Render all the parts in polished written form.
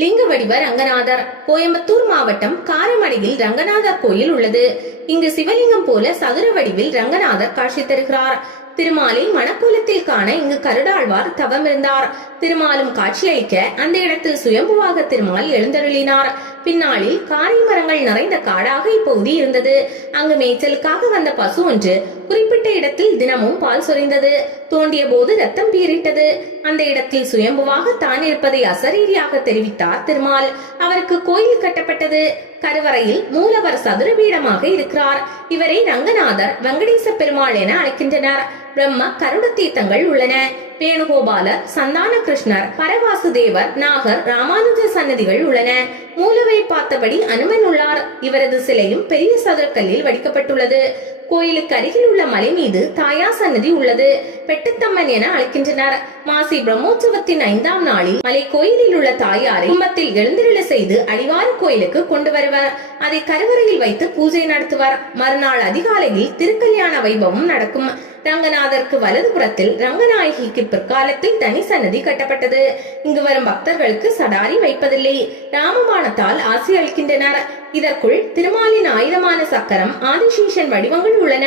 லிங்க வடிவ ரங்கநாதர். கோயம்புத்தூர் மாவட்டம் காரமடையில் ரங்கநாதர் கோயில் உள்ளது. இங்கு சிவலிங்கம் போல சதுர வடிவில் ரங்கநாதர் காட்சி தருகிறார். திருமாலை மணக்கோலத்தில் காண இங்கு கருடாழ்வார் தவம் இருந்தார். திருமாலும் காட்சியளிக்க அந்த இடத்தில் சுயம்புவாக திருமால் எழுந்தருளினார். பின்னாளில் காரை மரங்கள் நிறைந்த காடாக இப்பகுதி இருந்தது. அங்கு மேய்ச்சலுக்காக வந்த பசு ஒன்று குறிப்பிட்ட இடத்தில் தினமும் பால் சொரிந்தது. தோண்டிய போது ரத்தம் பீரிட்டது. அந்த இடத்தில் சுயம்புவாக தான் இருப்பதை அசரீரியாக தெரிவித்தார் திருமால். அவருக்கு கோயில் கட்டப்பட்டது. கருவறையில் மூலவர் சதுர பீடமாக இருக்கிறார். இவரை ரங்கநாதர், வெங்கடேச பெருமாள் என அழைக்கின்றனர். பிரம்ம கருட தீர்த்தங்கள் உள்ளன. வேணுகோபாலர், சந்தான கிருஷ்ணர், பரவாசுதேவர், நாகர், ராமானுஜ சன்னதிகள் உள்ளன. மூலவரை பார்த்தபடி அனுமன் உள்ளார். இவரது சிலையும் பெரிய சதுரக்கல்லில் வடிக்கப்பட்டுள்ளது. கோயிலுக்கு அருகில் உள்ள மலை மீது தாயார் சன்னதி உள்ளது. பெட்டத்தம்மன் என அழைக்கின்றனர். மாசி பிரம்மோற்சவத்தின் 5ஆம் நாளில் மலை கோயிலில் உள்ள தாயாரை கும்பத்தில் எழுந்திருள செய்து அடிவார கோயிலுக்கு கொண்டு வருவர். அதை கருவறையில் வைத்து பூஜை நடத்துவர். மறுநாள் அதிகாலையில் திருக்கல்யாண வைபவம் நடக்கும். ரங்கநாதருக்கு வலது புறத்தில் ரங்கநாயகிக்கு பிற்காலத்தில் தனி சன்னதி கட்டப்பட்டது. இங்கு வரும் பக்தர்களுக்கு சடாரி வைப்பதில்லை. ராமபாணத்தால் ஆசி அளிக்கின்றனர். இதற்குள் திருமாலின் ஆயுதமான சக்கரம், ஆதிசேஷன் வடிவங்கள் உள்ளன.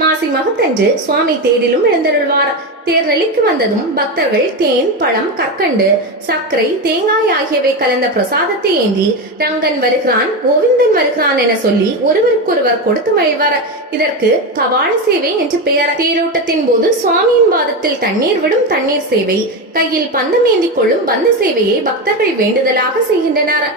மாசி மகத்தன்று சுவாமி தேரிலும் எழுந்தருள்வார். தேர் நிலைக்கு வந்ததும் பக்தர்கள் தேன், பழம், கற்கண்டு, சர்க்கரை, தேங்காய் ஆகியவை கலந்த பிரசாதத்தை ஏந்தி ரங்கன் வருகிறான், கோவிந்தன் வருகிறான் என சொல்லி ஒருவருக்கொருவர் கொடுத்து மகிழ்வர். இதற்கு கபால சேவை என்று பெயர். தேரோட்டத்தின் போது சுவாமியின் பாதத்தில் தண்ணீர் விடும் தண்ணீர் சேவை, கையில் பந்தம் ஏந்தி கொள்ளும் பந்த சேவையை பக்தர்கள் வேண்டுதலாக செய்கின்றனர்.